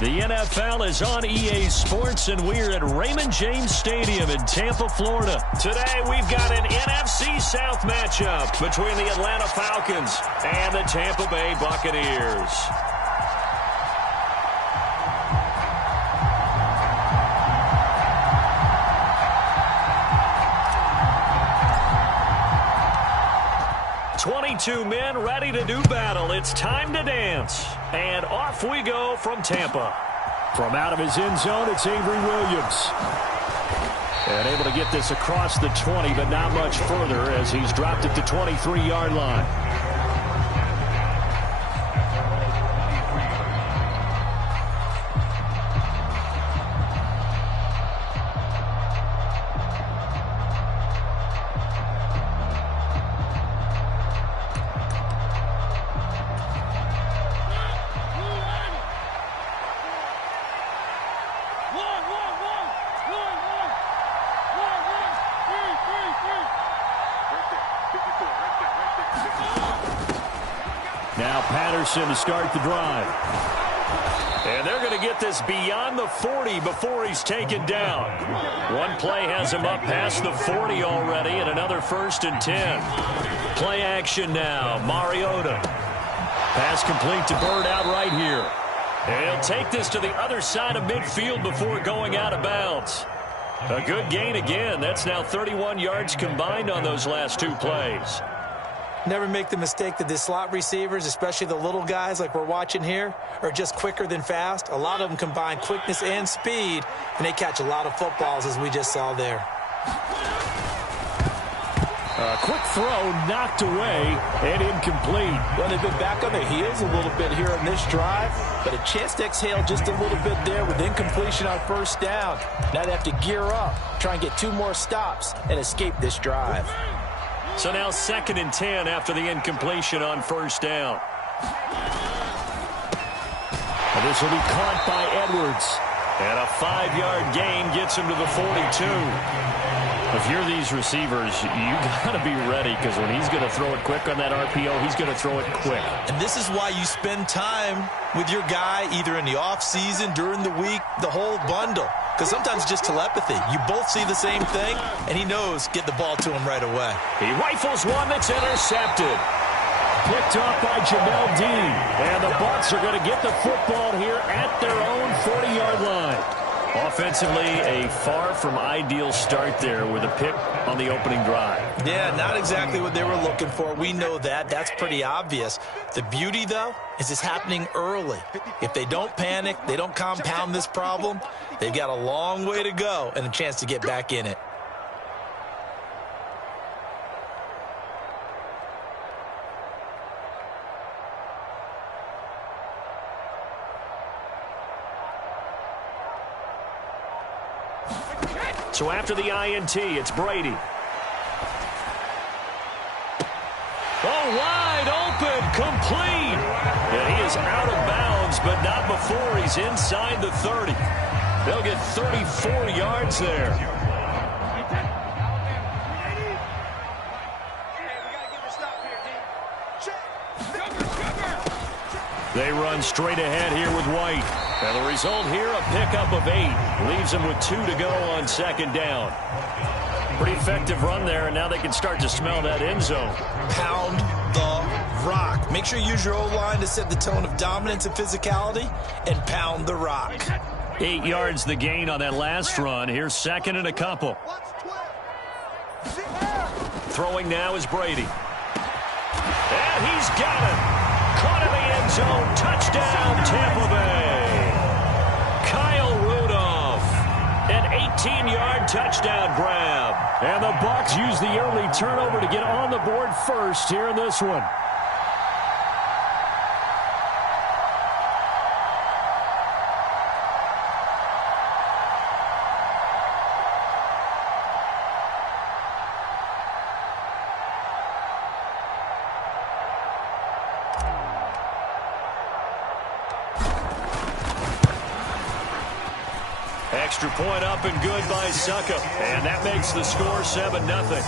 The NFL is on EA Sports, and we're at Raymond James Stadium in Tampa, Florida. Today, we've got an NFC South matchup between the Atlanta Falcons and the Tampa Bay Buccaneers. Two men ready to do battle. It's time to dance. And off we go from Tampa. From out of his end zone, it's Avery Williams. And able to get this across the 20, but not much further as he's dropped at the 23-yard line. Now Patterson to start the drive. And they're going to get this beyond the 40 before he's taken down. One play has him up past the 40 already, and another 1st and 10. Play action now. Mariota. Pass complete to Bird out right here. And he'll take this to the other side of midfield before going out of bounds. A good gain again. That's now 31 yards combined on those last two plays. Never make the mistake that the slot receivers, especially the little guys like we're watching here, are just quicker than fast. A lot of them combine quickness and speed, and they catch a lot of footballs, as we just saw there. A quick throw knocked away and incomplete. Well, they've been back on their heels a little bit here in this drive, but a chance to exhale just a little bit there with incompletion on 1st down. Now they have to gear up, try and get 2 more stops, and escape this drive. So now 2nd and 10 after the incompletion on 1st down. And this will be caught by Edwards. And a 5-yard gain gets him to the 42. If you're these receivers, you got to be ready, because when he's going to throw it quick on that RPO, he's going to throw it quick. And this is why you spend time with your guy either in the offseason, during the week, the whole bundle. Because sometimes it's just telepathy. You both see the same thing, and he knows get the ball to him right away. He rifles one that's intercepted. Picked off by Jamel Dean. And the Bucs are going to get the football here at their own 40-yard line. Offensively, a far from ideal start there with a pick on the opening drive. Yeah, not exactly what they were looking for. We know that. That's pretty obvious. The beauty, though, is it's happening early. If they don't panic, they don't compound this problem, they've got a long way to go and a chance to get back in it. So after the INT, it's Brady. Oh, wide open, complete. And he is out of bounds, but not before he's inside the 30. They'll get 34 yards there. They run straight ahead here with White. And the result here, a pickup of 8. Leaves them with 2 to go on 2nd down. Pretty effective run there, and now they can start to smell that end zone. Pound the rock. Make sure you use your O-line to set the tone of dominance and physicality, and pound the rock. 8 yards the gain on that last run. Here's 2nd and a couple. Throwing now is Brady. And he's got it. Caught in the end zone. Touchdown, Tampa Bay. Kyle Rudolph. An 18-yard touchdown grab. And the Bucs use the early turnover to get on the board first here in this one. Extra point up and good by Suckup. And that makes the score 7-0.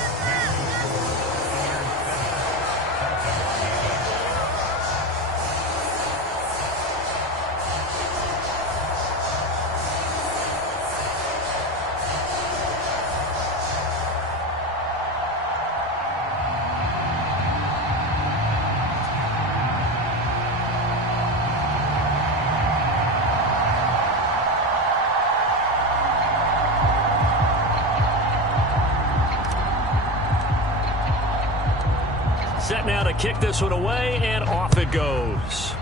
to kick this one away, and off it goes.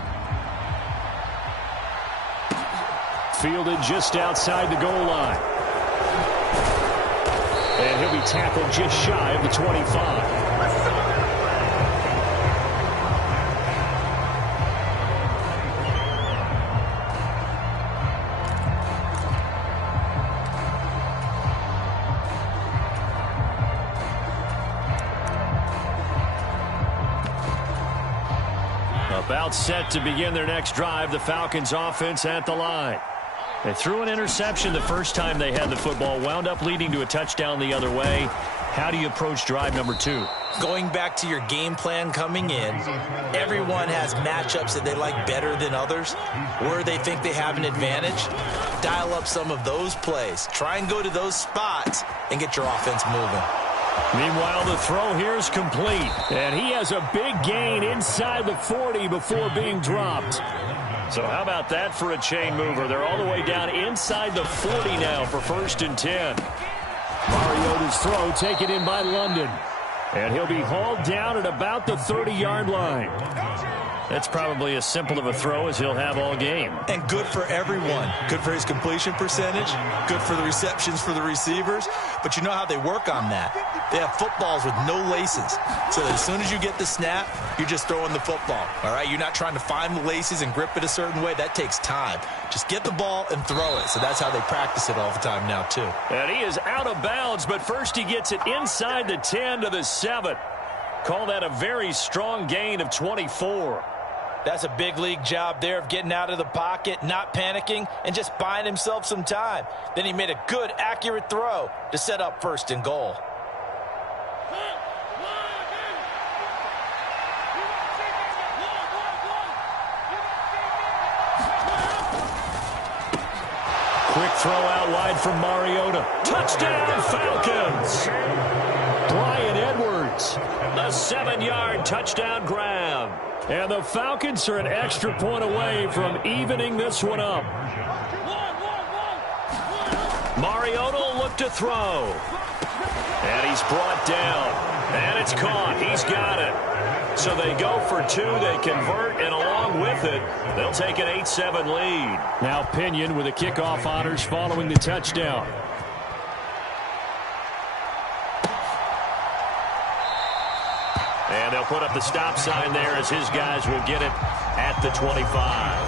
Fielded just outside the goal line. And he'll be tackled just shy of the 25. About set to begin their next drive, the Falcons offense at the line. They threw an interception the first time they had the football, wound up leading to a touchdown the other way. How do you approach drive number 2? Going back to your game plan coming in, everyone has matchups that they like better than others, where they think they have an advantage. Dial up some of those plays. Try and go to those spots and get your offense moving. Meanwhile, the throw here is complete. And he has a big gain inside the 40 before being dropped. So how about that for a chain mover? They're all the way down inside the 40 now for 1st and 10. Mariota's throw taken in by London. And he'll be hauled down at about the 30-yard line. That's probably as simple of a throw as he'll have all game. And good for everyone. Good for his completion percentage. Good for the receptions for the receivers. But you know how they work on that. They have footballs with no laces. So that as soon as you get the snap, you're just throwing the football. All right? You're not trying to find the laces and grip it a certain way. That takes time. Just get the ball and throw it. So that's how they practice it all the time now, too. And he is out of bounds, but first he gets it inside the 10 to the 7. Call that a very strong gain of 24. That's a big league job there of getting out of the pocket, not panicking, and just buying himself some time. Then he made a good, accurate throw to set up 1st and goal. Quick throw out wide from Mariota. Touchdown, Falcons! Bryan Edwards, a 7-yard touchdown grab. And the Falcons are an extra point away from evening this one up. Mariota will look to throw. And he's brought down. And it's caught. He's got it. So they go for 2. They convert, and along with it, they'll take an 8-7 lead. Now Pinion with the kickoff honors following the touchdown. And they'll put up the stop sign there as his guys will get it at the 25.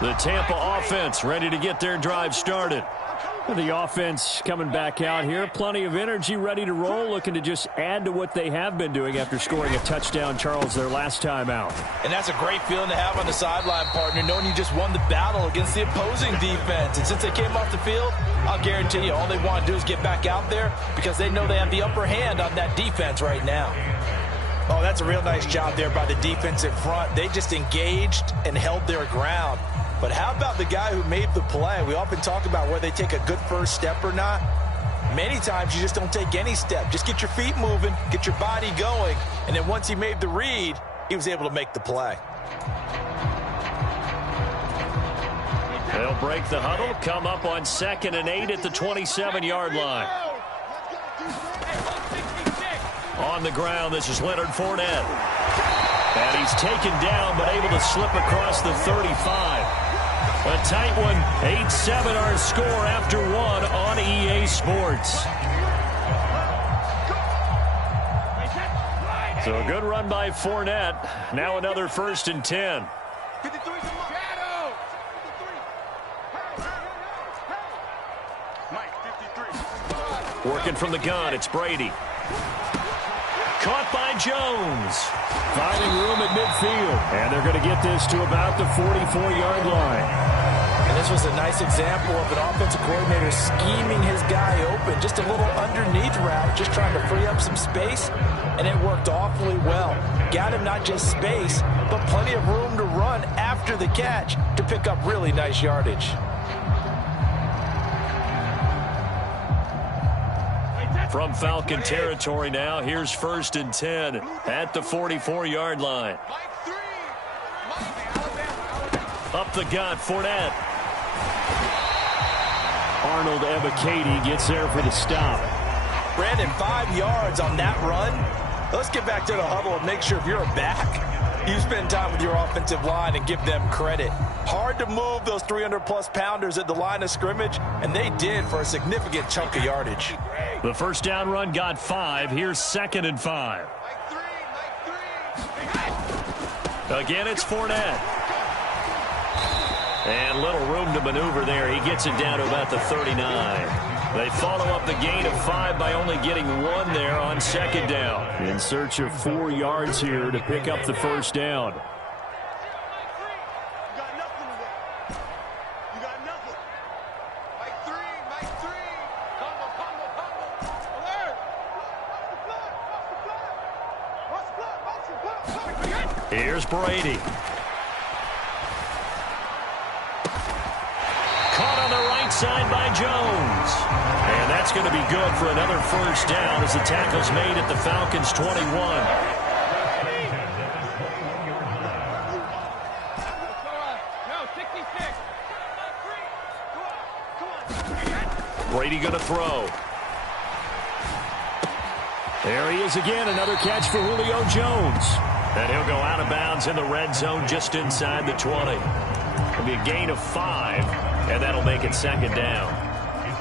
The Tampa offense ready to get their drive started. The offense coming back out here. Plenty of energy, ready to roll, looking to just add to what they have been doing after scoring a touchdown, Charles, their last time out. And that's a great feeling to have on the sideline, partner, knowing you just won the battle against the opposing defense. And since they came off the field, I'll guarantee you all they want to do is get back out there because they know they have the upper hand on that defense right now. Oh, that's a real nice job there by the defense in front. They just engaged and held their ground. But how about the guy who made the play? We often talk about whether they take a good first step or not. Many times you just don't take any step. Just get your feet moving, get your body going, and then once he made the read, he was able to make the play. They'll break the huddle, come up on 2nd and 8 at the 27-yard line. On the ground, this is Leonard Fournette. And he's taken down, but able to slip across the 35. A tight one, 8-7 our score after 1 on EA Sports. So a good run by Fournette. Now another 1st and 10. Working from the gun, it's Brady. Caught by Jones. Finding room at midfield. And they're going to get this to about the 44-yard line. And this was a nice example of an offensive coordinator scheming his guy open. Just a little underneath route, just trying to free up some space. And it worked awfully well. Got him not just space, but plenty of room to run after the catch to pick up really nice yardage. From Falcon territory now, here's 1st and 10 at the 44-yard line. Up the gut, Fournette. Arnold Ebiketie gets there for the stop. Brandon, 5 yards on that run. Let's get back to the huddle and make sure if you're a back, you spend time with your offensive line and give them credit. Hard to move those 300-plus pounders at the line of scrimmage, and they did for a significant chunk of yardage. The first down run got 5. Here's 2nd and 5. Again, it's Fournette. And little room to maneuver there. He gets it down to about the 39. They follow up the gain of 5 by only getting 1 there on 2nd down. In search of 4 yards here to pick up the first down. Here's Brady. Caught on the right side by Jones. And that's going to be good for another first down as the tackle's made at the Falcons' 21. Brady going to throw. There he is again, another catch for Julio Jones. And he'll go out of bounds in the red zone just inside the 20. It'll be a gain of 5, and that'll make it 2nd down.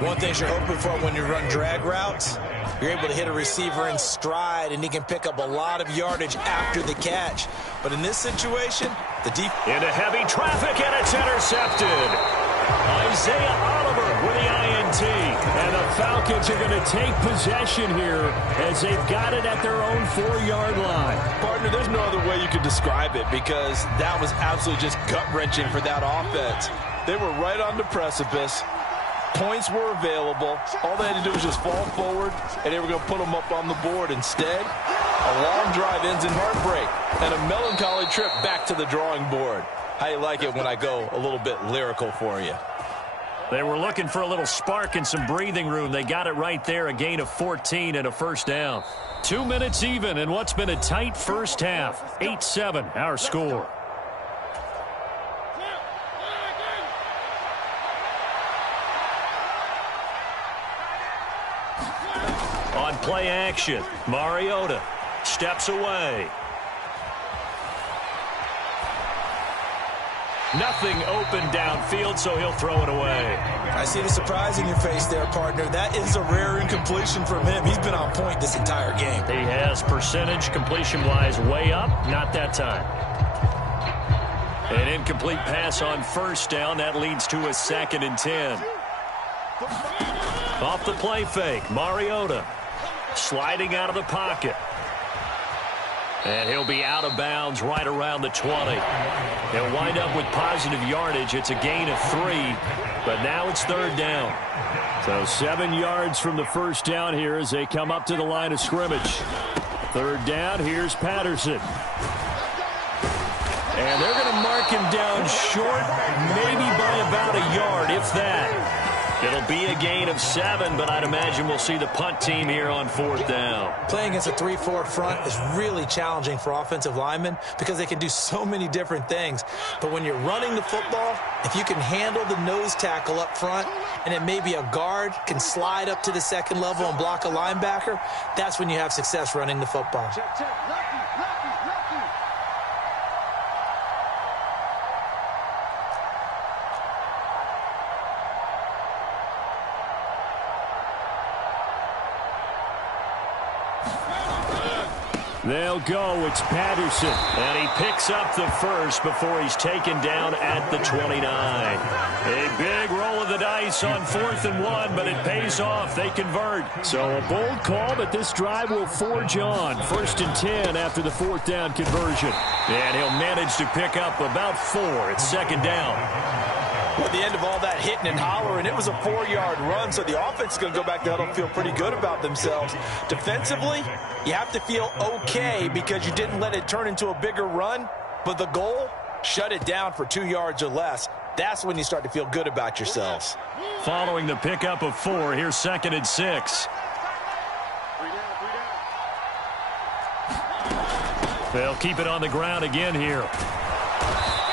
One thing you're hoping for when you run drag routes, you're able to hit a receiver in stride, and he can pick up a lot of yardage after the catch. But in this situation, the deep into heavy traffic, and it's intercepted. Isaiah Oliver with the INT. And the Falcons are going to take possession here as they've got it at their own 4-yard line. Partner, there's no other way you could describe it because that was absolutely just gut-wrenching for that offense. They were right on the precipice. Points were available. All they had to do was just fall forward, and they were going to put them up on the board. Instead, a long drive ends in heartbreak and a melancholy trip back to the drawing board. How you like it when I go a little bit lyrical for you? They were looking for a little spark and some breathing room. They got it right there, a gain of 14 and a first down. 2 minutes even in what's been a tight first half. 8-7, our score. On play action, Mariota steps away. Nothing open downfield, so he'll throw it away. I see the surprise in your face there, partner. That is a rare incompletion from him. He's been on point this entire game. He has percentage completion-wise way up, not that time. An incomplete pass on first down. That leads to a 2nd and 10. Off the play fake, Mariota sliding out of the pocket. And he'll be out of bounds right around the 20. He'll wind up with positive yardage. It's a gain of 3, but now it's 3rd down. So 7 yards from the first down here as they come up to the line of scrimmage. 3rd down, here's Patterson. And they're going to mark him down short, maybe by about a yard, if that. It'll be a gain of 7, but I'd imagine we'll see the punt team here on 4th down. Playing against a 3-4 front is really challenging for offensive linemen because they can do so many different things. But when you're running the football, if you can handle the nose tackle up front and then maybe a guard can slide up to the 2nd level and block a linebacker, that's when you have success running the football. They'll go. It's Patterson. And he picks up the first before he's taken down at the 29. A big roll of the dice on 4th and 1, but it pays off. They convert. So a bold call, but this drive will forge on. 1st and 10 after the 4th down conversion. And he'll manage to pick up about 4. It's 2nd down. At the end of all that hitting and hollering, it was a 4-yard run, so the offense is going to go back to huddle and feel pretty good about themselves. Defensively, you have to feel okay because you didn't let it turn into a bigger run, but the goal, shut it down for 2 yards or less. That's when you start to feel good about yourselves. Following the pickup of 4, here's 2nd and 6. They'll keep it on the ground again here.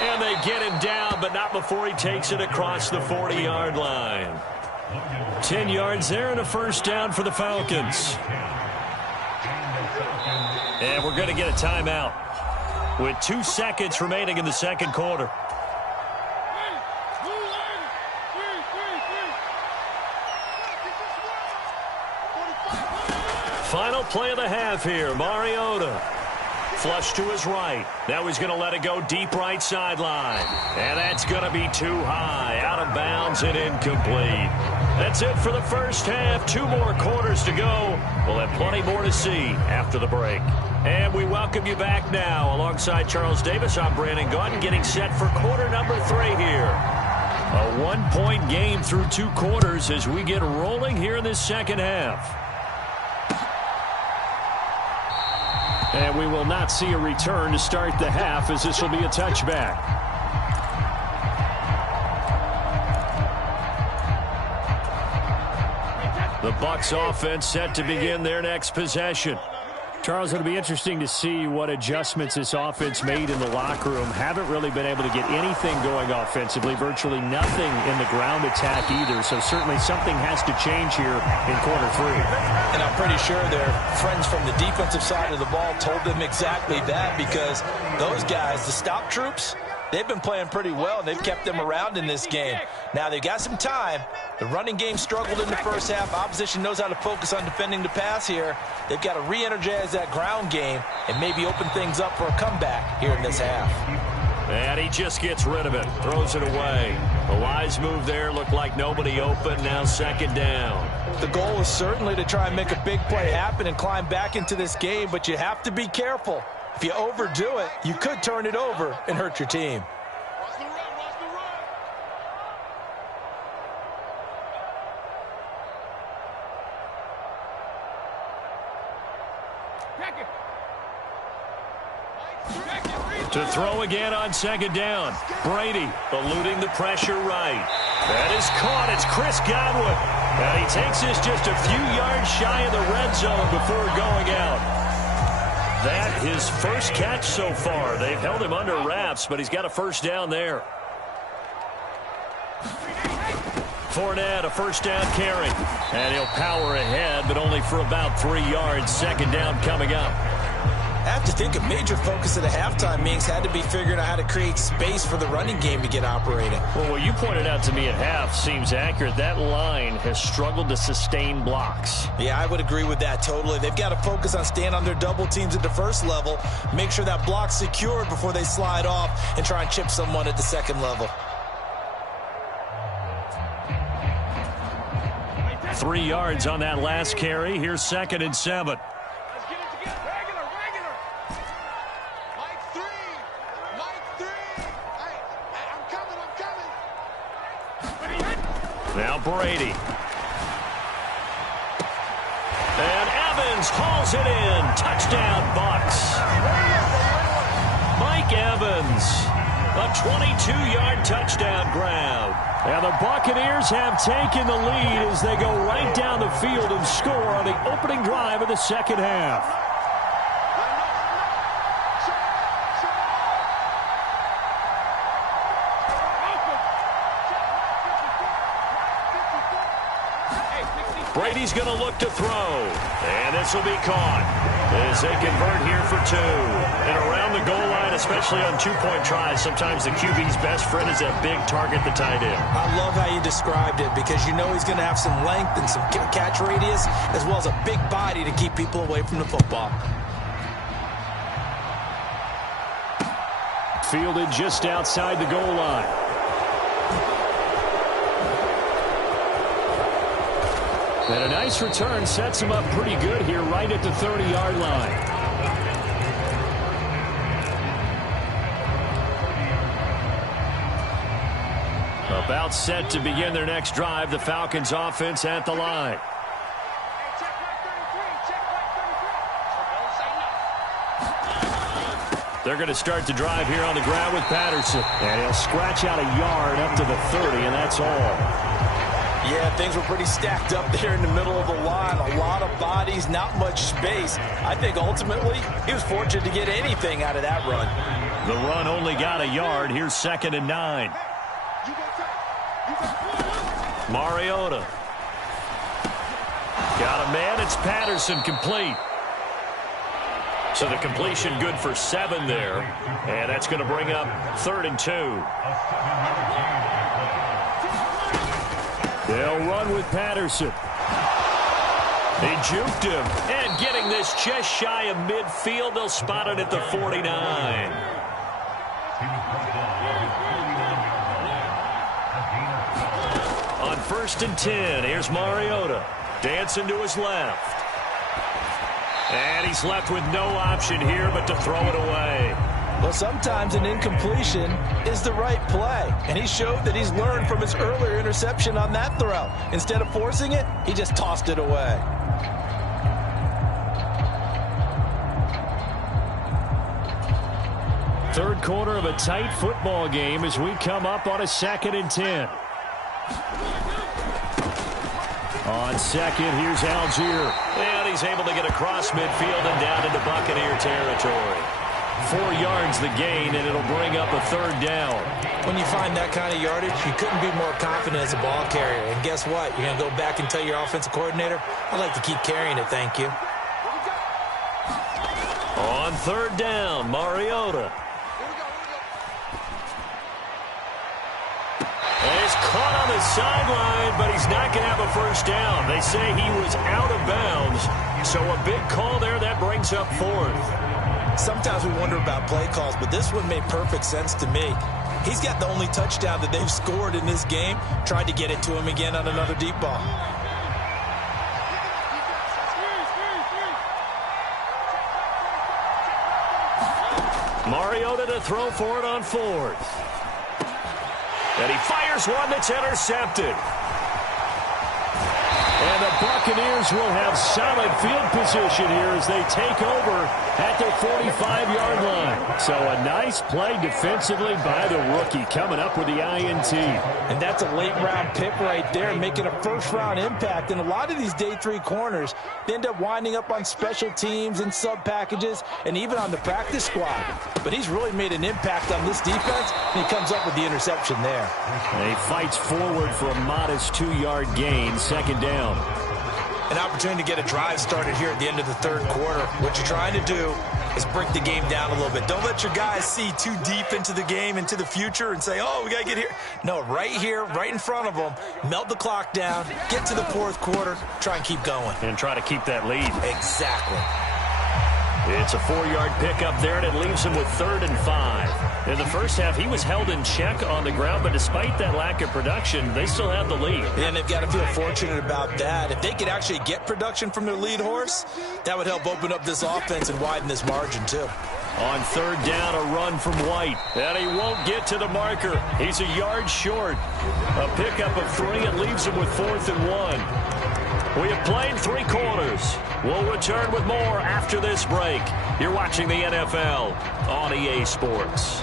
And they get him down, but not before he takes it across the 40-yard line. 10 yards there and a first down for the Falcons. And we're going to get a timeout with 2 seconds remaining in the second quarter. Final play of the half here. Mariota. Flush to his right. Now he's going to let it go deep right sideline. And that's going to be too high. Out of bounds and incomplete. That's it for the first half. 2 more quarters to go. We'll have plenty more to see after the break. And we welcome you back now. Alongside Charles Davis, I'm Brandon Gaudin, getting set for quarter number 3 here. A 1-point game through 2 quarters as we get rolling here in this second half. And we will not see a return to start the half, as this will be a touchback. The Bucs offense set to begin their next possession. Charles, it'll be interesting to see what adjustments this offense made in the locker room. Haven't really been able to get anything going offensively, virtually nothing in the ground attack either. So certainly something has to change here in quarter 3. And I'm pretty sure their friends from the defensive side of the ball told them exactly that, because those guys, the stop troops, they've been playing pretty well, and they've kept them around in this game. Now, they've got some time. The running game struggled in the first half. Opposition knows how to focus on defending the pass here. They've got to re-energize that ground game and maybe open things up for a comeback here in this half. And he just gets rid of it, throws it away. The wise move there, looked like nobody open. Now second down. The goal is certainly to try and make a big play happen and climb back into this game, but you have to be careful. If you overdo it, you could turn it over and hurt your team. To throw again on second down. Brady eluding the pressure right. That is caught. It's Chris Godwin. And he takes this just a few yards shy of the red zone before going out. That his first catch so far. They've held him under wraps, but he's got a first down there. Fournette, a first down carry. And he'll power ahead, but only for about 3 yards. Second down coming up. I have to think a major focus of the halftime meetings had to be figuring out how to create space for the running game to get operating. Well, what you pointed out to me at half seems accurate. That line has struggled to sustain blocks. Yeah, I would agree with that totally. They've got to focus on staying on their double teams at the first level, make sure that block's secured before they slide off and try and chip someone at the second level. 3 yards on that last carry. Here's 2nd and 7. Now Brady. And Evans hauls it in. Touchdown, Bucs. Mike Evans. A 22-yard touchdown grab. And the Buccaneers have taken the lead as they go right down the field and score on the opening drive of the second half. Brady's going to look to throw. And this will be caught as they convert here for 2. And around the goal line, especially on 2-point tries, sometimes the QB's best friend is that big target, the tight end. I love how you described it, because you know he's going to have some length and some catch radius, as well as a big body to keep people away from the football. Fielded just outside the goal line. And a nice return sets him up pretty good here right at the 30-yard line. About set to begin their next drive. The Falcons offense at the line. They're going to start the drive here on the ground with Patterson. And he'll scratch out a yard up to the 30, and that's all. Yeah, things were pretty stacked up there in the middle of the line. A lot of bodies, not much space. I think ultimately he was fortunate to get anything out of that run. The run only got a yard. Here's 2nd and 9. Mariota. Got a man. It's Patterson, complete. So the completion good for 7 there. And that's going to bring up 3rd and 2. They'll run with Patterson. He juked him. And getting this just shy of midfield, they'll spot it at the 49. On 1st and 10, here's Mariota. Dancing to his left. And he's left with no option here but to throw it away. Well, sometimes an incompletion is the right play. And he showed that he's learned from his earlier interception on that throw. Instead of forcing it, he just tossed it away. Third quarter of a tight football game as we come up on a 2nd and 10. On 2nd, here's Algier. And he's able to get across midfield and down into Buccaneer territory. 4 yards the gain, and it'll bring up a 3rd down. When you find that kind of yardage, you couldn't be more confident as a ball carrier. And guess what? You're going to go back and tell your offensive coordinator, I'd like to keep carrying it, thank you. On 3rd down, Mariota. And he's caught on the sideline, but he's not going to have a 1st down. They say he was out of bounds, so a big call there. That brings up 4th. Sometimes we wonder about play calls, but this one made perfect sense to me. He's got the only touchdown that they've scored in this game. Tried to get it to him again on another deep ball. Mariota to throw for it on 4th. And he fires one that's intercepted. And the Buccaneers will have solid field position here as they take over at their 45-yard line. So a nice play defensively by the rookie coming up with the INT. And that's a late-round pick right there, making a first-round impact. And a lot of these day 3 corners, they end up winding up on special teams and sub-packages and even on the practice squad. But he's really made an impact on this defense, and he comes up with the interception there. And he fights forward for a modest 2-yard gain, 2nd down. An opportunity to get a drive started here at the end of the 3rd quarter. What you're trying to do is break the game down a little bit. Don't let your guys see too deep into the game, into the future, and say, oh, we got to get here. No, right here, right in front of them, melt the clock down, get to the 4th quarter, try and keep going. And try to keep that lead. Exactly. It's a 4-yard pickup there, and it leaves him with 3rd and 5. In the first half, he was held in check on the ground, but despite that lack of production, they still have the lead. And they've got to feel fortunate about that. If they could actually get production from their lead horse, that would help open up this offense and widen this margin, too. On 3rd down, a run from White. And he won't get to the marker. He's a yard short. A pickup of 3, and leaves him with 4th and 1. We have played 3 quarters. We'll return with more after this break. You're watching the NFL on EA Sports.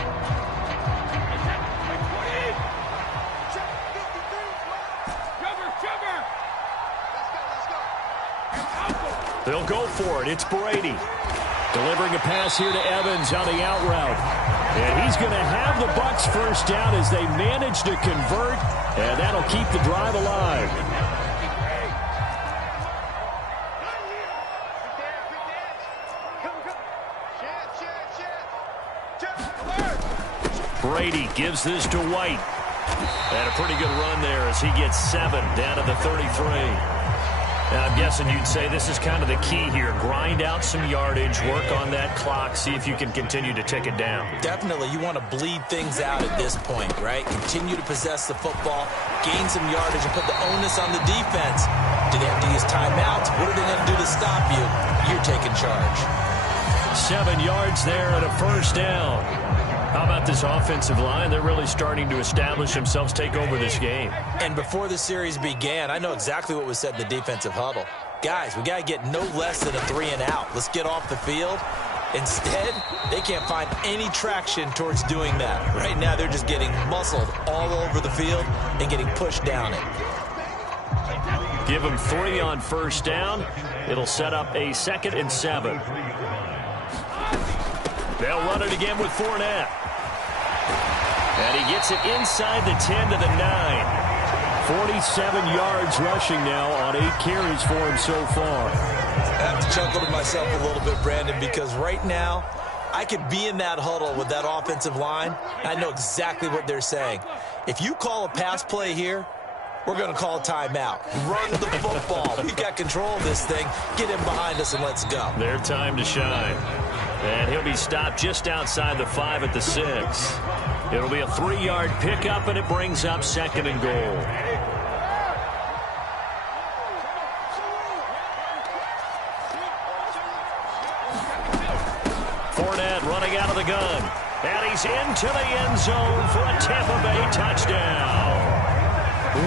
They'll go for it. It's Brady. Delivering a pass here to Evans on the out route. And he's going to have the Bucs 1st down as they manage to convert. And that'll keep the drive alive. Brady gives this to White. And a pretty good run there as he gets 7 down to the 33. Now, I'm guessing you'd say this is kind of the key here. Grind out some yardage, work on that clock, see if you can continue to tick it down. Definitely. You want to bleed things out at this point, right? Continue to possess the football, gain some yardage, and put the onus on the defense. Do they have to use timeouts? What are they going to do to stop you? You're taking charge. 7 yards there and a 1st down. How about this offensive line? They're really starting to establish themselves, take over this game. And before the series began, I know exactly what was said in the defensive huddle. Guys, we got to get no less than a 3 and out. Let's get off the field. Instead, they can't find any traction towards doing that. Right now, they're just getting muscled all over the field and getting pushed down it. Give them 3 on 1st down. It'll set up a 2nd and 7. They'll run it again with Fournette. And he gets it inside the 10 to the 9. 47 yards rushing now on 8 carries for him so far. I have to chuckle to myself a little bit, Brandon, because right now I could be in that huddle with that offensive line. I know exactly what they're saying. If you call a pass play here, we're going to call a timeout. Run the football. We've got control of this thing. Get him behind us and let's go. Their time to shine. And he'll be stopped just outside the 5 at the 6. It'll be a 3-yard pickup, and it brings up 2nd and goal. Fournette running out of the gun. And he's into the end zone for a Tampa Bay touchdown.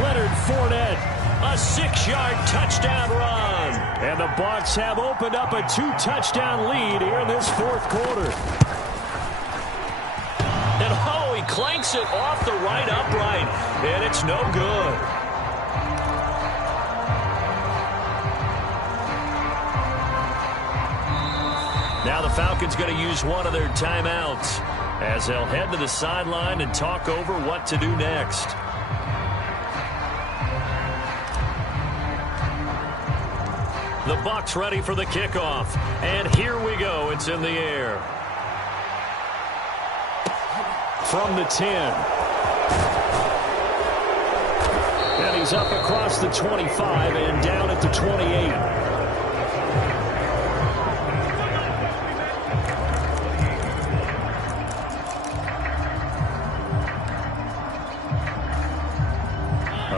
Leonard Fournette, a 6-yard touchdown run. And the Bucs have opened up a 2-touchdown lead here in this 4th quarter. And oh, he clanks it off the right upright. And it's no good. Now the Falcons going to use one of their timeouts as they'll head to the sideline and talk over what to do next. The Bucs ready for the kickoff. And here we go. It's in the air. From the 10. And he's up across the 25 and down at the 28.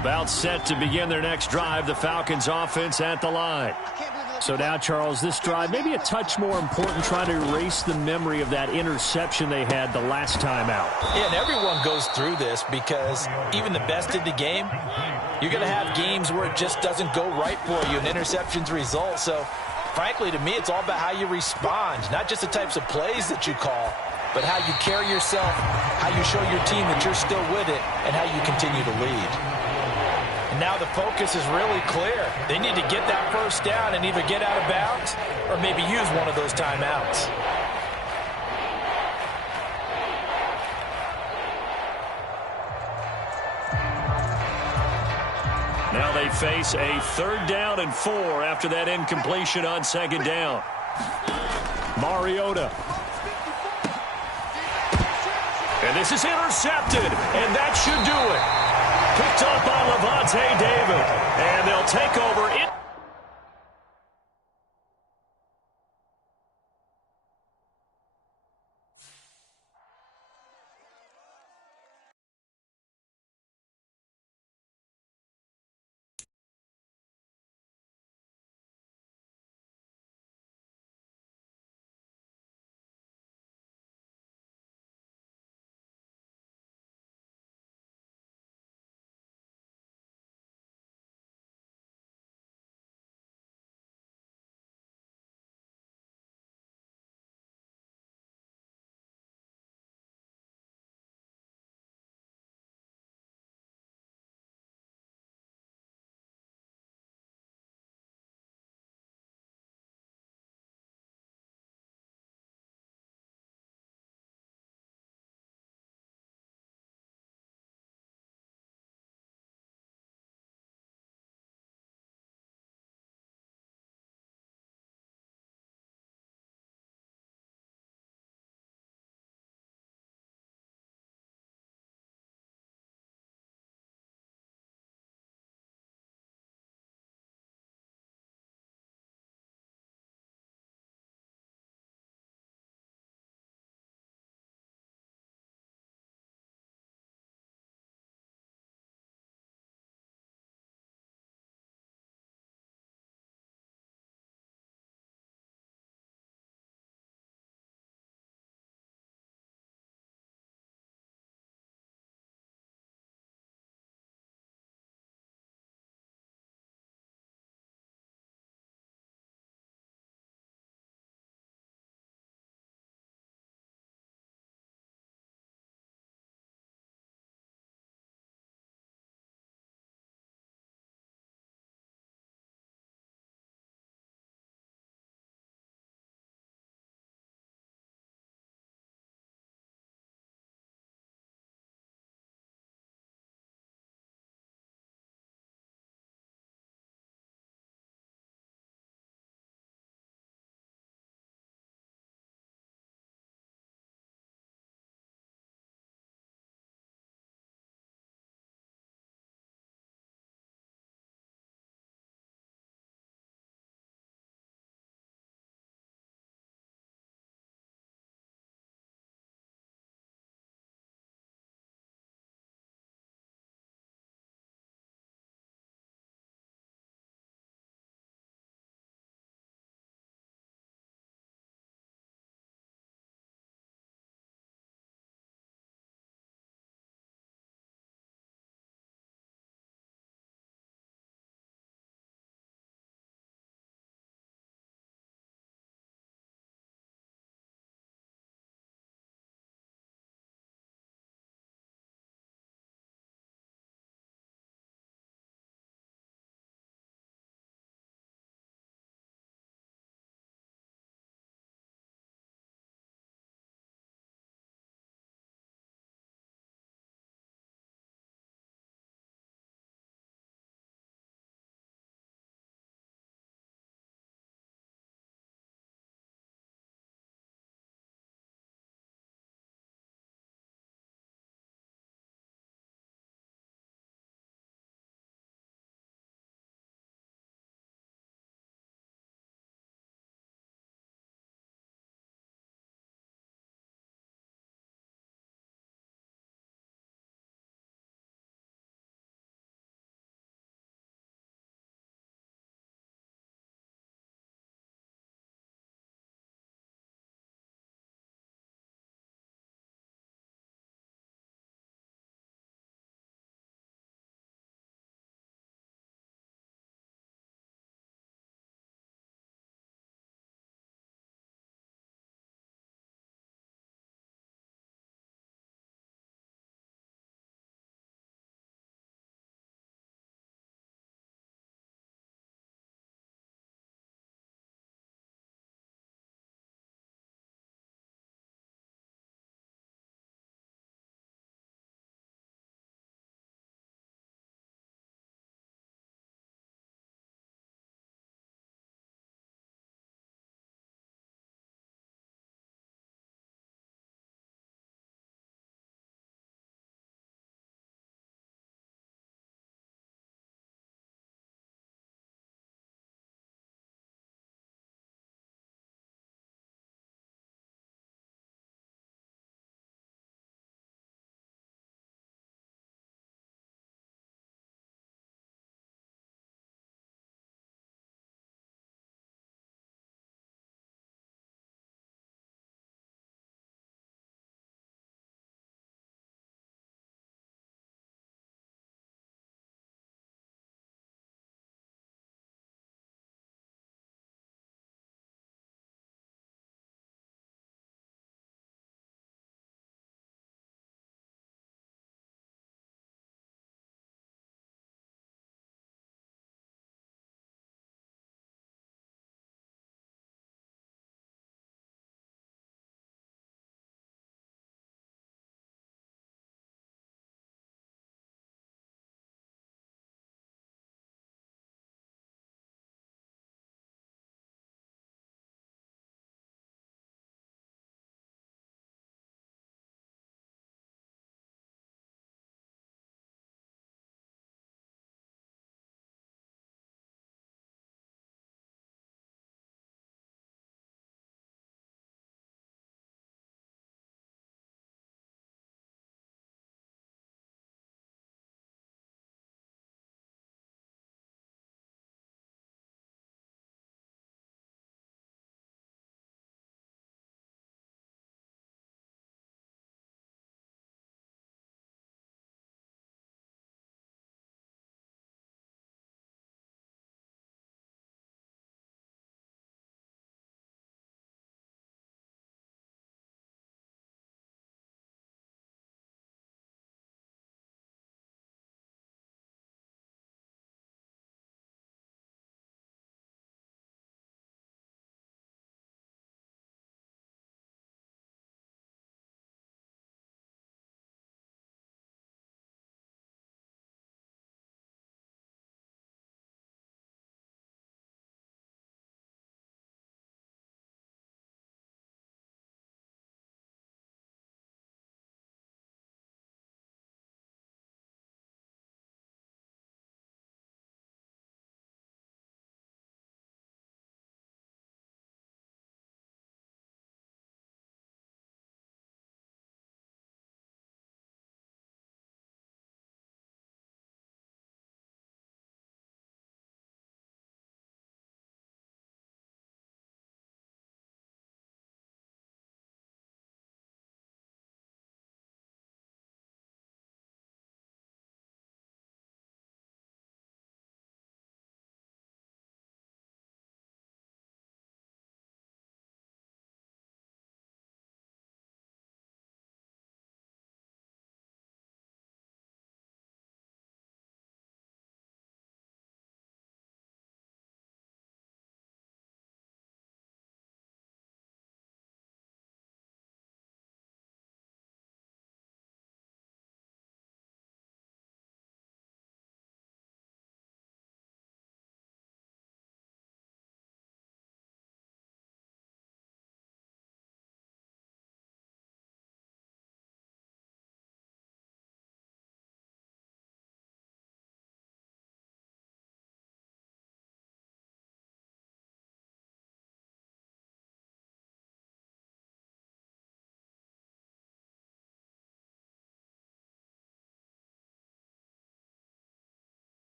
About set to begin their next drive. The Falcons offense at the line. So now, Charles, this drive maybe a touch more important, trying to erase the memory of that interception they had the last time out. Yeah, and everyone goes through this because even the best in the game, you're going to have games where it just doesn't go right for you, and interceptions result. So, frankly, to me, it's all about how you respond, not just the types of plays that you call, but how you carry yourself, how you show your team that you're still with it, and how you continue to lead. And now the focus is really clear. They need to get that first down and either get out of bounds or maybe use one of those timeouts. Now they face a 3rd down and 4 after that incompletion on 2nd down. Mariota. And this is intercepted, and that should do it. Picked up by Levante David, and they'll take over it.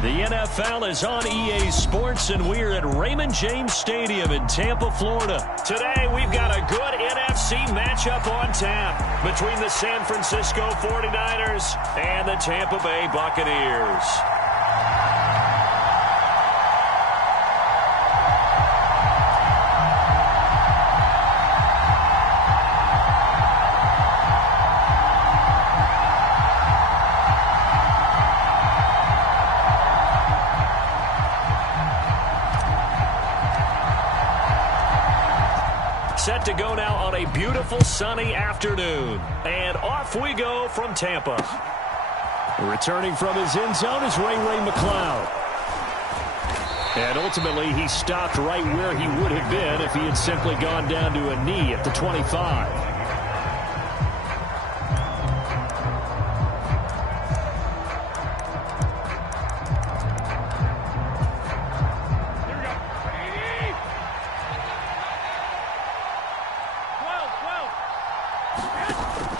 The NFL is on EA Sports, and we're at Raymond James Stadium in Tampa, Florida. Today, we've got a good NFC matchup on tap between the San Francisco 49ers and the Tampa Bay Buccaneers. Set to go now on a beautiful sunny afternoon. And off we go from Tampa. Returning from his end zone is Ray McCloud. And ultimately, he stopped right where he would have been if he had simply gone down to a knee at the 25.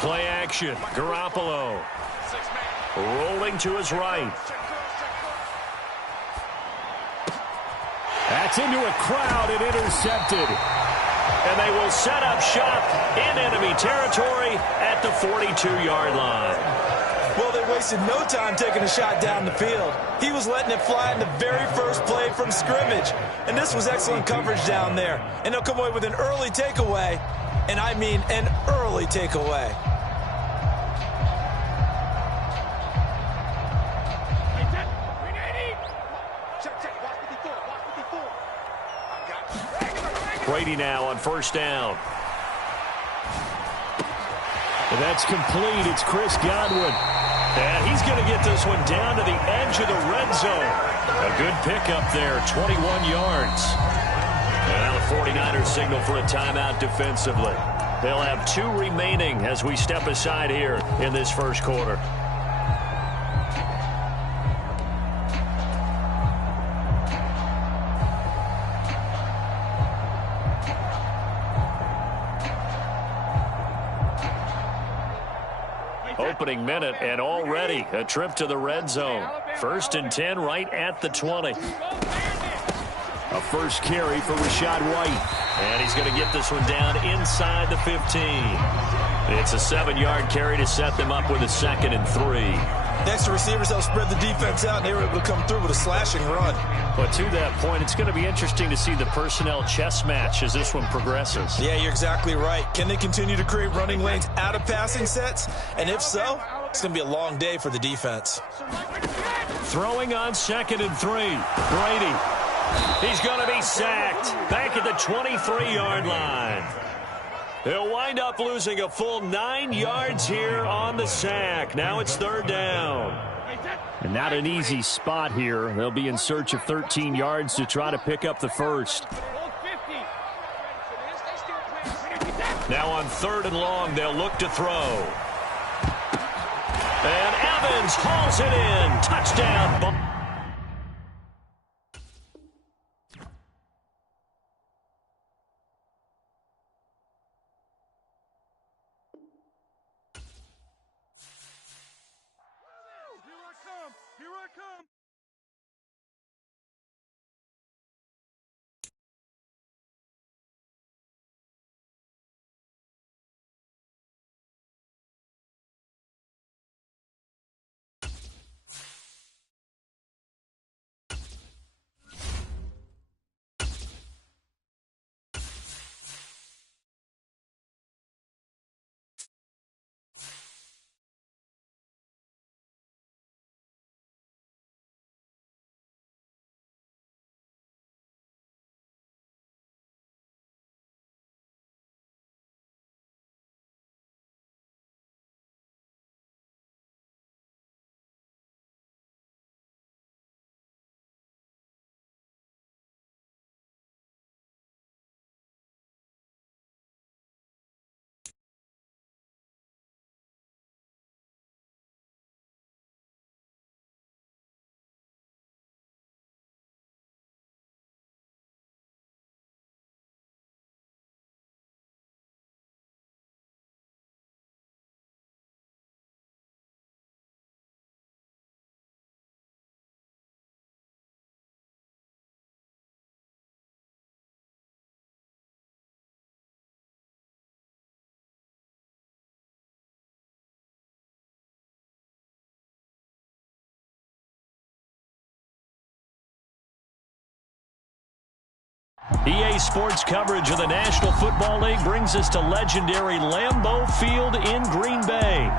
Play action. Garoppolo rolling to his right. That's into a crowd and intercepted. And they will set up shop in enemy territory at the 42-yard line. Well, they wasted no time taking a shot down the field. He was letting it fly in the very first play from scrimmage. And this was excellent coverage down there. And they'll come away with an early takeaway. And I mean an early takeaway. Brady now on first down. And that's complete. It's Chris Godwin. And he's going to get this one down to the edge of the red zone. A good pickup there, 21 yards. And now the 49ers signal for a timeout defensively. They'll have 2 remaining as we step aside here in this first quarter. Opening minute, and already a trip to the red zone. 1st and 10 right at the 20. A first carry for Rachaad White. And he's going to get this one down inside the 15. It's a 7-yard carry to set them up with a 2nd and 3. The extra receivers helped spread the defense out, and they were able to come through with a slashing run. But to that point, it's going to be interesting to see the personnel chess match as this one progresses. Yeah, you're exactly right. Can they continue to create running lanes out of passing sets? And if so, it's going to be a long day for the defense. Throwing on 2nd and 3. Brady. He's going to be sacked back at the 23-yard line. He'll wind up losing a full 9 yards here on the sack. Now it's 3rd down. And not an easy spot here. They'll be in search of 13 yards to try to pick up the first. Now on 3rd and long, they'll look to throw. And Evans hauls it in. Touchdown. Here I come. EA Sports coverage of the National Football League brings us to legendary Lambeau Field in Green Bay.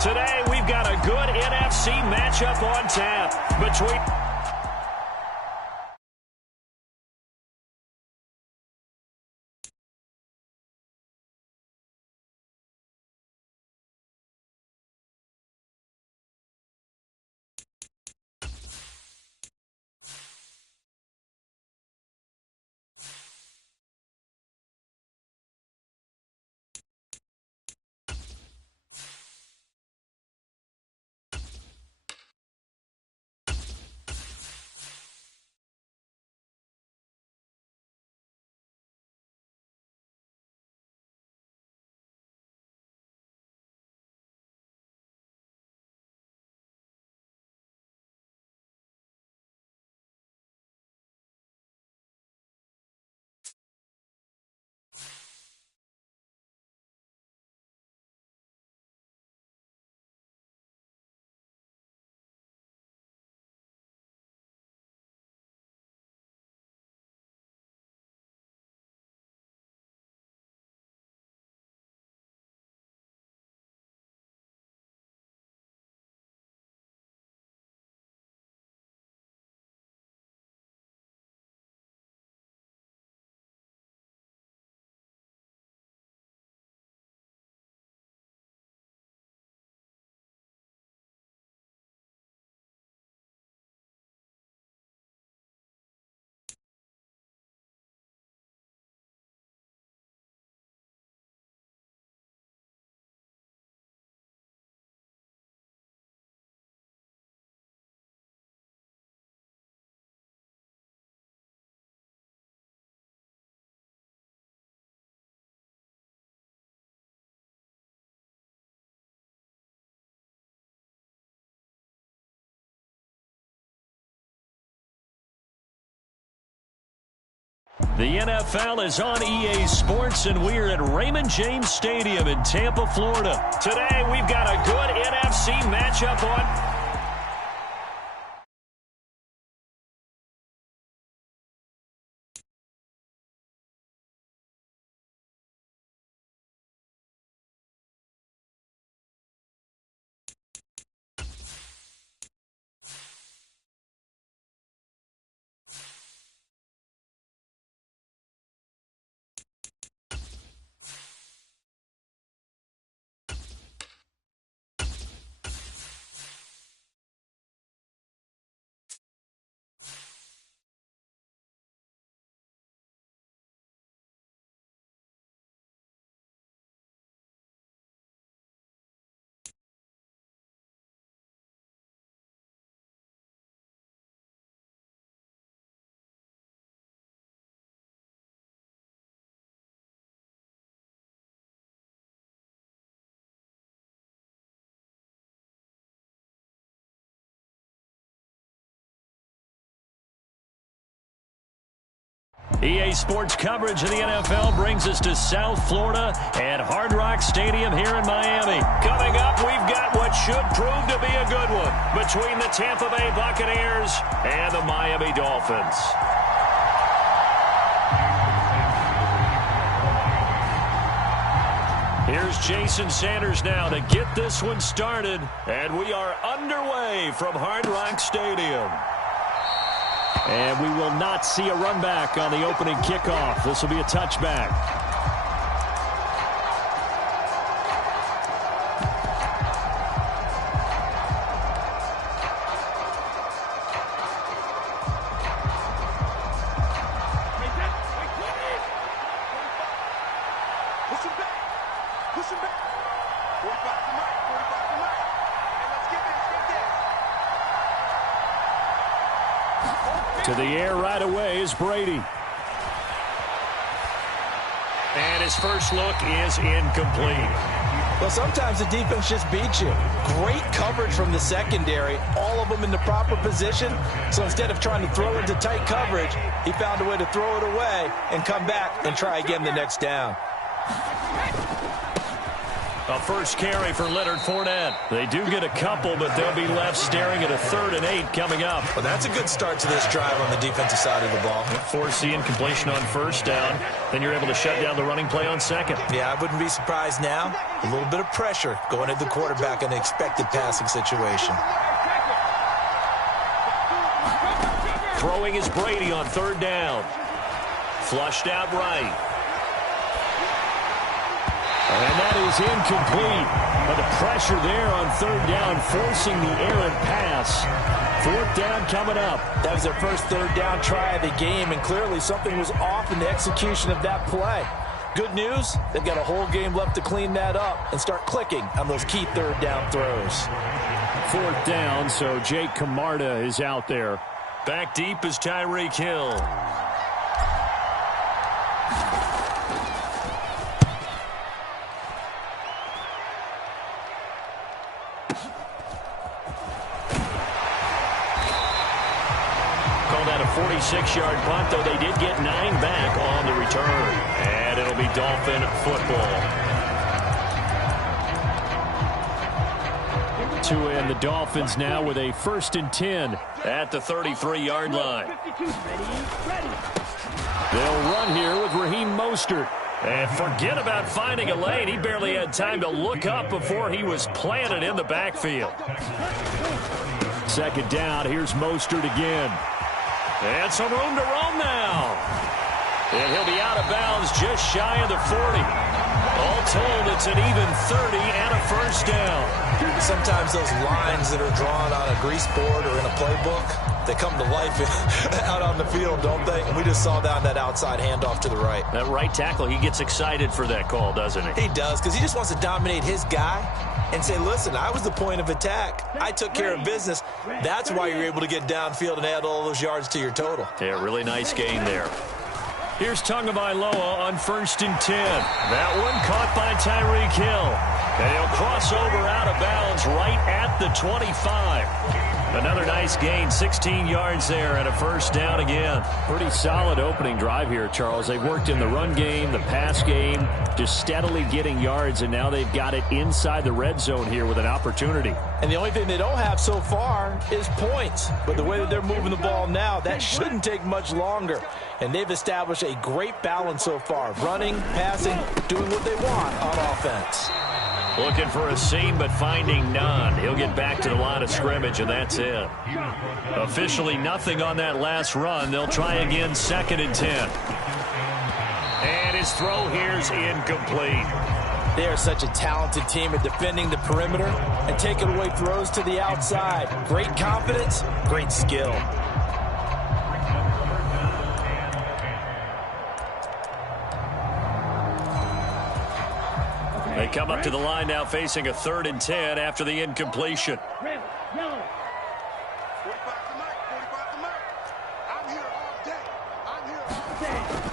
Today, we've got a good NFC matchup on tap between... The NFL is on EA Sports, and we're at Raymond James Stadium in Tampa, Florida. Today, we've got a good NFC matchup on... EA Sports coverage of the NFL brings us to South Florida at Hard Rock Stadium here in Miami. Coming up, we've got what should prove to be a good one between the Tampa Bay Buccaneers and the Miami Dolphins. Here's Jason Sanders now to get this one started, and we are underway from Hard Rock Stadium. And we will not see a run back on the opening kickoff. This will be a touchback. To the air right away is Brady. And his first look is incomplete. Well, sometimes the defense just beats you. Great coverage from the secondary, all of them in the proper position. So instead of trying to throw into tight coverage, he found a way to throw it away and come back and try again the next down. A first carry for Leonard Fournette. They do get a couple, but they'll be left staring at a 3rd and 8 coming up. Well, that's a good start to this drive on the defensive side of the ball. Force the incompletion on 1st down. Then you're able to shut down the running play on 2nd. Yeah, I wouldn't be surprised now. A little bit of pressure going at the quarterback in an expected passing situation. Throwing is Brady on 3rd down. Flushed out right. And that is incomplete. But the pressure there on 3rd down, forcing the errant pass. 4th down coming up. That was their first 3rd down try of the game, and clearly something was off in the execution of that play. Good news, they've got a whole game left to clean that up and start clicking on those key 3rd down throws. 4th down, so Jake Camarda is out there. Back deep is Tyreek Hill. Called out a 46-yard punt, though they did get 9 back on the return. And it'll be Dolphin football. And the Dolphins now with a 1st and 10 at the 33-yard line. They'll run here with Raheem Mostert. And forget about finding a lane. He barely had time to look up before he was planted in the backfield. 2nd down. Here's Mostert again. And some room to roam now. And he'll be out of bounds just shy of the 40. All told, it's an even 30 and a 1st down. Sometimes those lines that are drawn on a grease board or in a playbook, they come to life out on the field, don't they? And we just saw that outside handoff to the right. That right tackle, he gets excited for that call, doesn't he? He does, because he just wants to dominate his guy and say, listen, I was the point of attack. I took care of business. That's why you're able to get downfield and add all those yards to your total. Yeah, really nice gain there. Here's Tagovailoa on 1st and 10. That one caught by Tyreek Hill. And he'll cross over out of bounds right at the 25. Another nice gain, 16 yards there and a 1st down again. Pretty solid opening drive here, Charles. They've worked in the run game, the pass game, just steadily getting yards, and now they've got it inside the red zone here with an opportunity. And the only thing they don't have so far is points. But the way that they're moving the ball now, that shouldn't take much longer. And they've established a great balance so far. Running, passing, doing what they want on offense. Looking for a seam, but finding none. He'll get back to the line of scrimmage, and that's it. Officially nothing on that last run. They'll try again, 2nd and 10. And his throw here's incomplete. They are such a talented team at defending the perimeter and taking away throws to the outside. Great confidence, great skill. They come up to the line now facing a 3rd and 10 after the incompletion.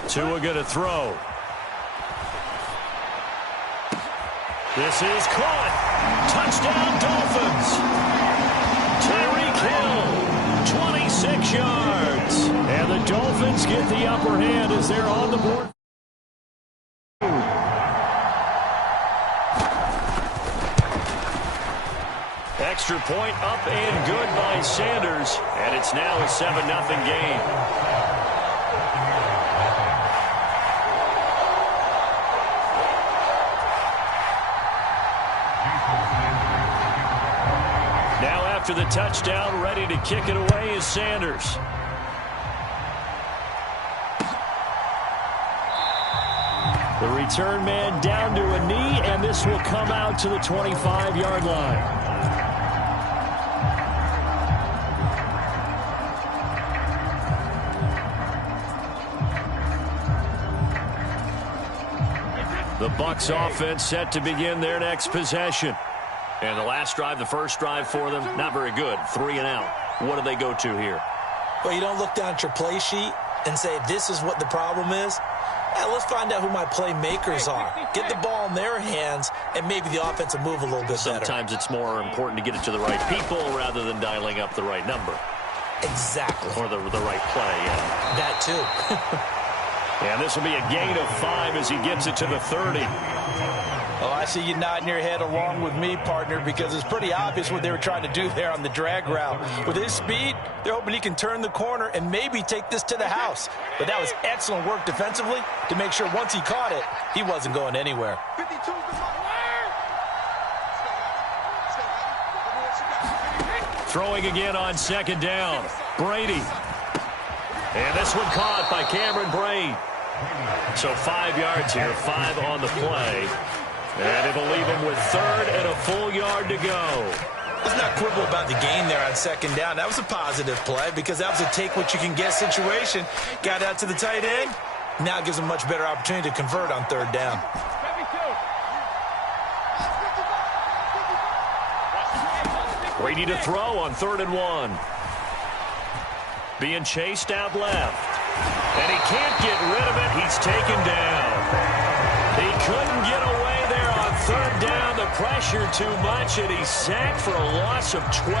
Tua going to throw. This is caught. Touchdown Dolphins. Tyreek Hill, 26 yards. And the Dolphins get the upper hand as they're on the board. Extra point up and good by Sanders. And it's now a 7-0 game. Now after the touchdown, ready to kick it away is Sanders. The return man down to a knee, and this will come out to the 25-yard line. The Bucs offense set to begin their next possession. And the last drive, the first drive for them, not very good. 3 and out. What do they go to here? Well, you don't look down at your play sheet and say, this is what the problem is. Yeah, let's find out who my playmakers are. Get the ball in their hands, and maybe the offense will move a little bit better. Sometimes it's more important to get it to the right people rather than dialing up the right number. Exactly. Or the right play, yeah. That too. And this will be a gain of 5 as he gets it to the 30. Oh, I see you nodding your head along with me, partner, because it's pretty obvious what they were trying to do there on the drag route. With his speed, they're hoping he can turn the corner and maybe take this to the house. But that was excellent work defensively to make sure once he caught it, he wasn't going anywhere. Throwing again on second down. Brady. And this one caught by Cameron Brate. So 5 yards here, 5 on the play. And it'll leave him with third and a full yard to go. Let's not quibble about the gain there on second down. That was a positive play because that was a take-what-you-can-get situation. Got out to the tight end. Now gives him a much better opportunity to convert on third down. Brady to throw on 3rd and 1. Being chased out left. And he can't get rid of it. He's taken down. He couldn't get away there on 3rd down. The pressure too much, and he's sacked for a loss of 12.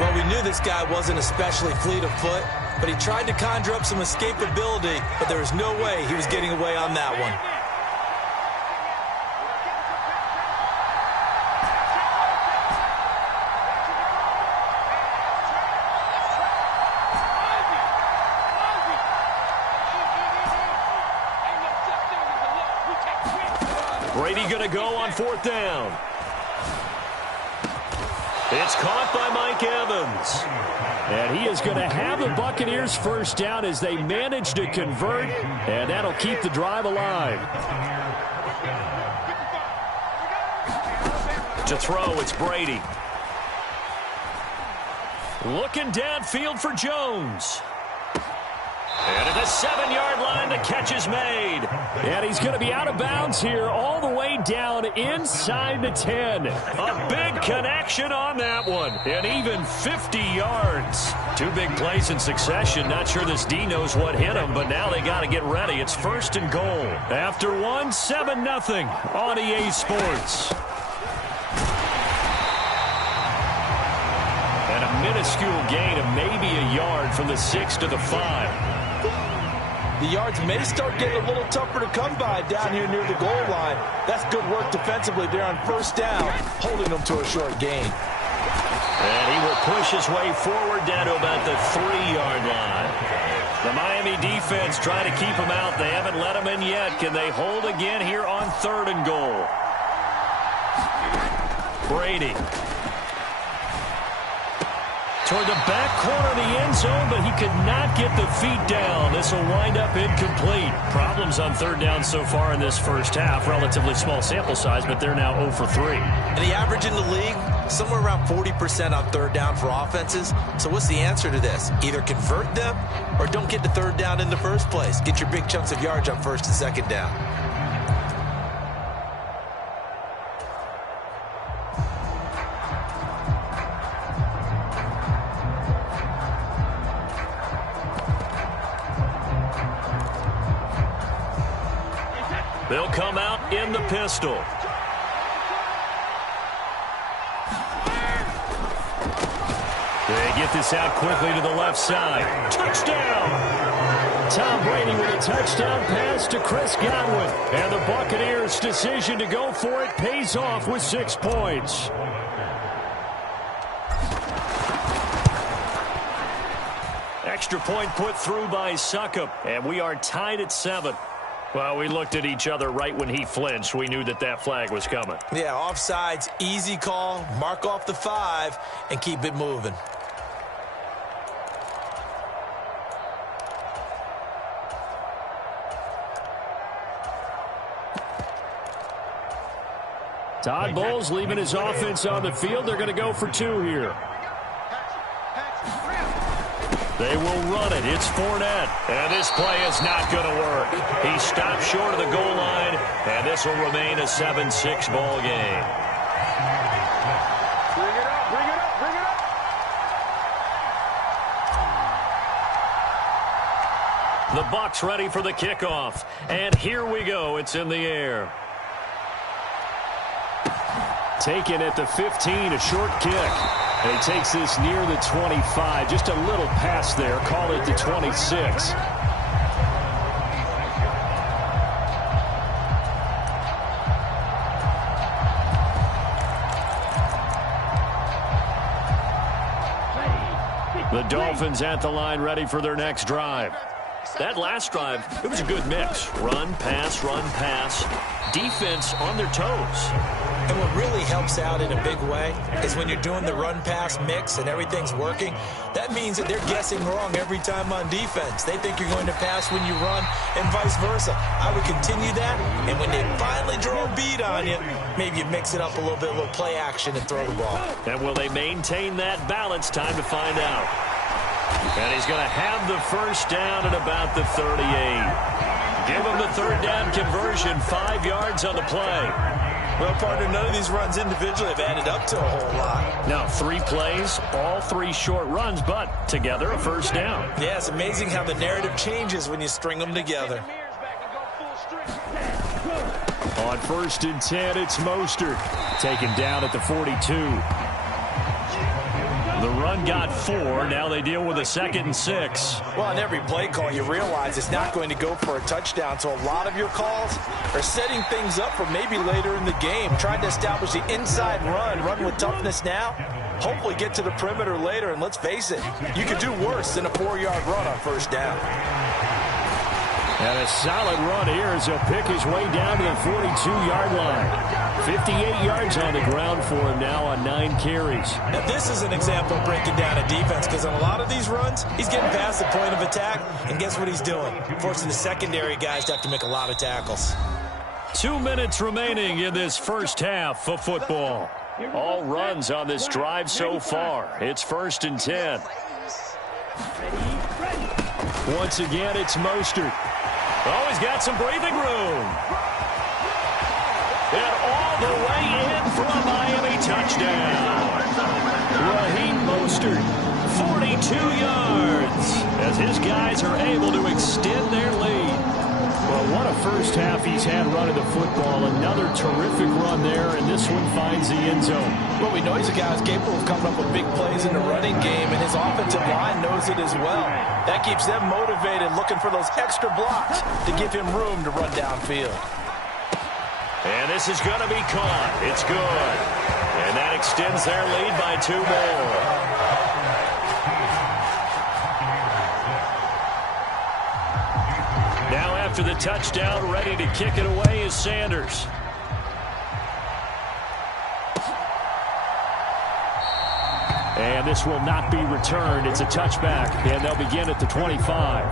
Well, we knew this guy wasn't especially fleet of foot, but he tried to conjure up some escapability, but there was no way he was getting away on that one. Brady going to go on 4th down. It's caught by Mike Evans. And he is going to have the Buccaneers first down as they manage to convert, and that'll keep the drive alive. To throw, it's Brady. Looking downfield for Jones. And at the 7-yard line, the catch is made. And he's going to be out of bounds here all the way down inside the 10. A big connection on that one. And even 50 yards. 2 big plays in succession. Not sure this D knows what hit him, but now they got to get ready. It's 1st and goal. After 1, 7-0 on EA Sports. And a minuscule gain of maybe a yard from the 6 to the 5. The yards may start getting a little tougher to come by down here near the goal line. That's good work defensively there on 1st down, holding them to a short gain. And he will push his way forward down to about the 3-yard line. The Miami defense trying to keep him out. They haven't let him in yet. Can they hold again here on 3rd and goal? Brady. Toward the back corner of the end zone, but he could not get the feet down. This will wind up incomplete. Problems on 3rd down so far in this first half. Relatively small sample size, but they're now 0 for 3. And the average in the league, somewhere around 40% on 3rd down for offenses. So what's the answer to this? Either convert them or don't get to 3rd down in the first place. Get your big chunks of yards on 1st and 2nd down. They'll come out in the pistol. They get this out quickly to the left side. Touchdown! Tom Brady with a touchdown pass to Chris Godwin. And the Buccaneers' decision to go for it pays off with 6 points. Extra point put through by Succop. And we are tied at 7. Well, we looked at each other right when he flinched. We knew that that flag was coming. Yeah, offsides, easy call. Mark off the 5 and keep it moving. Todd Bowles leaving his offense on the field. They're going to go for 2 here. They will run it. It's Fournette. And this play is not going to work. He stopped short of the goal line, and this will remain a 7-6 ball game. Bring it up, bring it up, bring it up. The Bucs ready for the kickoff. And here we go. It's in the air. Taken at the 15, a short kick. And he takes this near the 25. Just a little pass there. Call it the 26. The Dolphins at the line, ready for their next drive. That last drive, it was a good mix. Run, pass, defense on their toes. And what really helps out in a big way is when you're doing the run-pass mix and everything's working, that means that they're guessing wrong every time on defense. They think you're going to pass when you run and vice versa. I would continue that, and when they finally draw a beat on you, maybe you mix it up a little bit, a little play action and throw the ball. And will they maintain that balance? Time to find out. And he's going to have the first down at about the 38. Give him the third down conversion, 5 yards on the play. Well, partner, none of these runs individually have added up to a whole lot. Now, 3 plays, all 3 short runs, but together a first down. Yeah, it's amazing how the narrative changes when you string them together. On 1st and 10, it's Mostert. Taken down at the 42. The run got 4. Now they deal with a 2nd and 6. Well, on every play call, you realize it's not going to go for a touchdown. So a lot of your calls are setting things up for maybe later in the game, trying to establish the inside run with toughness now, hopefully get to the perimeter later. And let's face it, you could do worse than a 4-yard run on 1st down. And a solid run here as he'll pick his way down to the 42-yard line. 58 yards on the ground for him now on 9 carries. Now, this is an example of breaking down a defense, because on a lot of these runs, he's getting past the point of attack, and guess what he's doing? Forcing the secondary guys to have to make a lot of tackles. 2 minutes remaining in this first half of football. All runs on this drive so far. It's 1st and 10. Once again, it's Mostert. Oh, he's got some breathing room. And all the way in for a Miami touchdown. Raheem Mostert, 42 yards, as his guys are able to extend their lead. Well, what a first half he's had running the football. Another terrific run there, and this one finds the end zone. Well, we know he's a guy who's capable of coming up with big plays in the running game, and his offensive line knows it as well. That keeps them motivated, looking for those extra blocks to give him room to run downfield. And this is going to be caught. It's good. And that extends their lead by 2 more. Now after the touchdown, ready to kick it away is Sanders. And this will not be returned. It's a touchback, and they'll begin at the 25.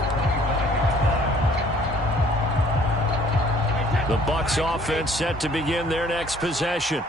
The Bucs offense set to begin their next possession.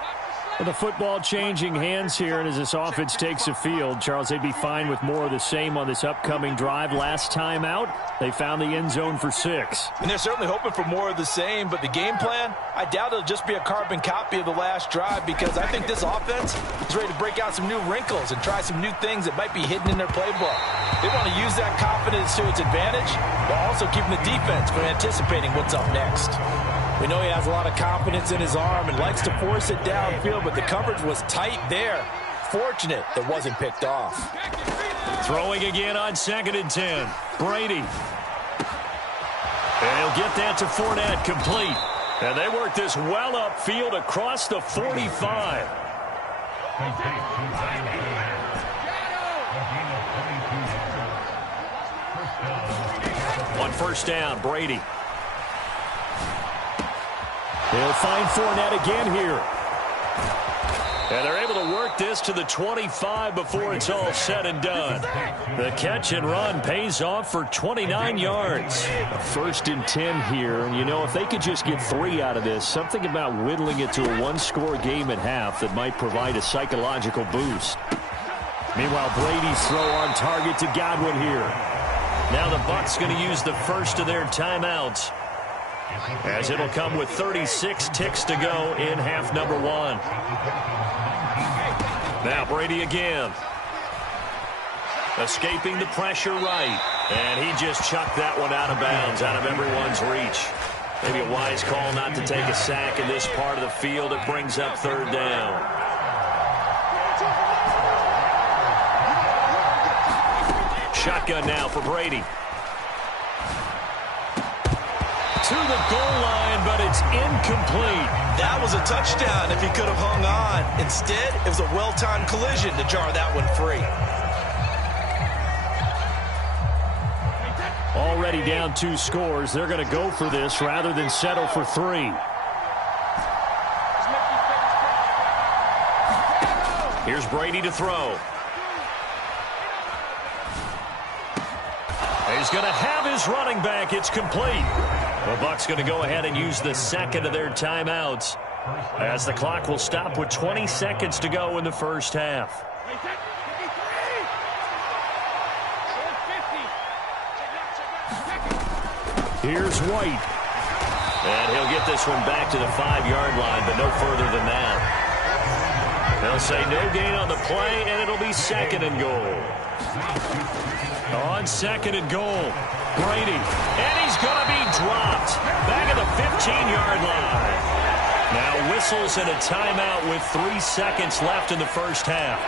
Well, the football changing hands here, and as this offense takes the field, Charles, they'd be fine with more of the same on this upcoming drive. Last time out, they found the end zone for 6. And they're certainly hoping for more of the same, but the game plan, I doubt it'll just be a carbon copy of the last drive, because I think this offense is ready to break out some new wrinkles and try some new things that might be hidden in their playbook. They want to use that confidence to its advantage, while also keeping the defense from anticipating what's up next. We know he has a lot of confidence in his arm and likes to force it downfield, but the coverage was tight there. Fortunate that wasn't picked off. Throwing again on 2nd and 10. Brady. And he'll get that to Fournette, complete. And they work this well upfield across the 45. On 1st down, Brady. They'll find Fournette again here. And they're able to work this to the 25 before it's all said and done. The catch and run pays off for 29 yards. 1st and 10 here. And, you know, if they could just get 3 out of this, something about whittling it to a 1-score game at half that might provide a psychological boost. Meanwhile, Brady's throw on target to Godwin here. Now the Bucs going to use the first of their timeouts, as it'll come with 36 ticks to go in half number 1. Now Brady again. Escaping the pressure right. And he just chucked that one out of bounds, out of everyone's reach. Maybe a wise call not to take a sack in this part of the field. It brings up 3rd down. Shotgun now for Brady. To the goal line, but it's incomplete. That was a touchdown if he could have hung on. Instead, it was a well-timed collision to jar that one free. already down 2 scores. They're going to go for this rather than settle for 3. Here's Brady to throw. He's going to have his running back. It's complete. The Bucs going to go ahead and use the second of their timeouts, as the clock will stop with 20 seconds to go in the first half. Here's White. And he'll get this one back to the 5-yard line, but no further than that. They'll say no gain on the play, and it'll be second and goal. On second and goal, Brady. And he's going to be dropped back at the 15-yard line. Now whistles and a timeout with 3 seconds left in the first half.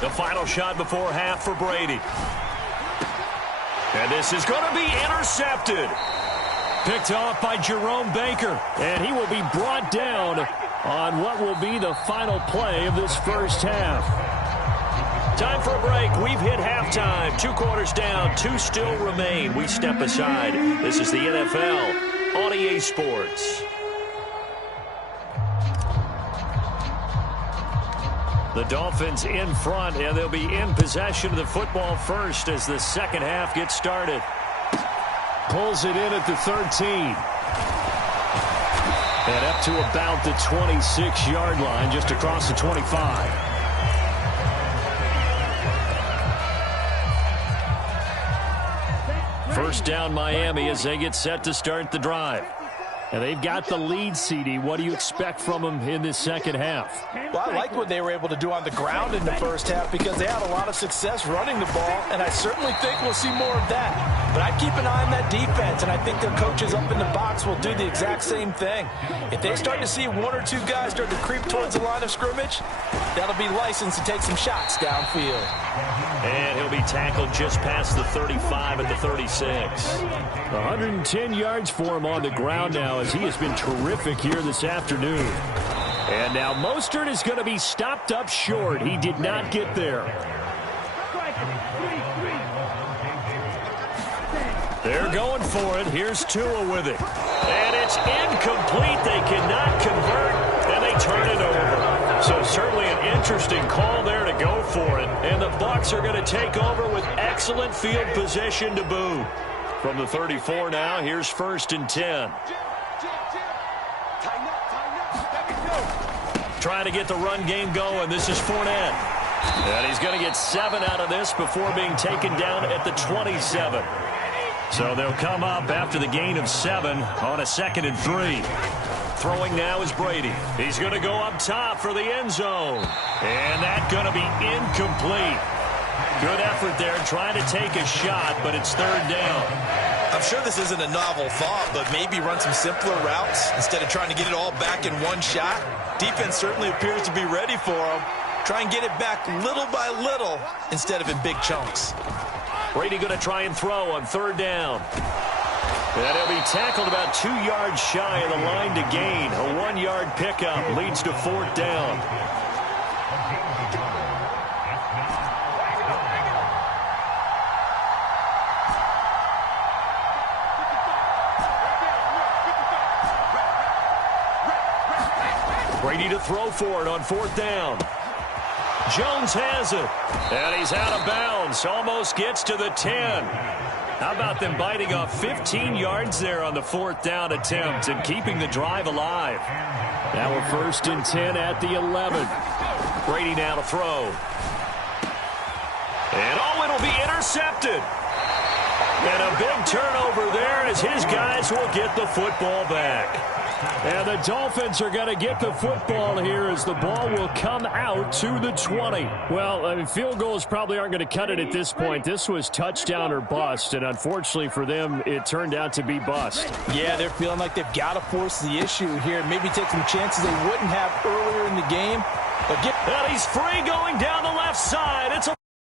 The final shot before half for Brady. And this is going to be intercepted. Picked off by Jerome Baker. And he will be brought down on what will be the final play of this first half. Time for a break. We've hit halftime. 2 quarters down. 2 still remain. We step aside. This is the NFL on EA Sports. The Dolphins in front, and they'll be in possession of the football first as the second half gets started. Pulls it in at the 13. And up to about the 26-yard line, just across the 25. First down, Miami, as they get set to start the drive. And they've got the lead, CD. What do you expect from them in this second half? Well, I like what they were able to do on the ground in the first half because they had a lot of success running the ball, and I certainly think we'll see more of that. But I'd keep an eye on that defense, and I think their coaches up in the box will do the exact same thing. If they start to see 1 or 2 guys start to creep towards the line of scrimmage, that'll be licensed to take some shots downfield. And he'll be tackled just past the 35 at the 36. 110 yards for him on the ground now, as he has been terrific here this afternoon. And now Mostert is going to be stopped up short. He did not get there. They're going for it. Here's Tua with it. And it's incomplete. They cannot convert, and they turn it over. So certainly an interesting call there to go for it. And the Bucs are going to take over with excellent field position to boot. From the 34 now, here's 1st and 10. Trying to get the run game going. This is Fournette. And he's going to get 7 out of this before being taken down at the 27. So they'll come up after the gain of 7 on a 2nd and 3. Throwing now is Brady. He's going to go up top for the end zone. And that's going to be incomplete. Good effort there trying to take a shot, but it's 3rd down. I'm sure this isn't a novel thought, but maybe run some simpler routes instead of trying to get it all back in one shot. Defense certainly appears to be ready for him. Try and get it back little by little instead of in big chunks. Brady going to try and throw on 3rd down. And he'll be tackled about 2 yards shy of the line to gain. A 1-yard pickup leads to 4th down. Brady to throw for it on 4th down. Jones has it. And he's out of bounds. Almost gets to the 10. How about them biting off 15 yards there on the 4th down attempt and keeping the drive alive? Now we're 1st and 10 at the 11. Brady now to throw. And it'll be intercepted. And a big turnover there as his guys will get the football back. And the Dolphins are going to get the football here as the ball will come out to the 20. Well, I mean, field goals probably aren't going to cut it at this point. This was touchdown or bust, and unfortunately for them, it turned out to be bust. Yeah, they're feeling like they've got to force the issue here. Maybe take some chances they wouldn't have earlier in the game. But and he's free going down the left side. It's a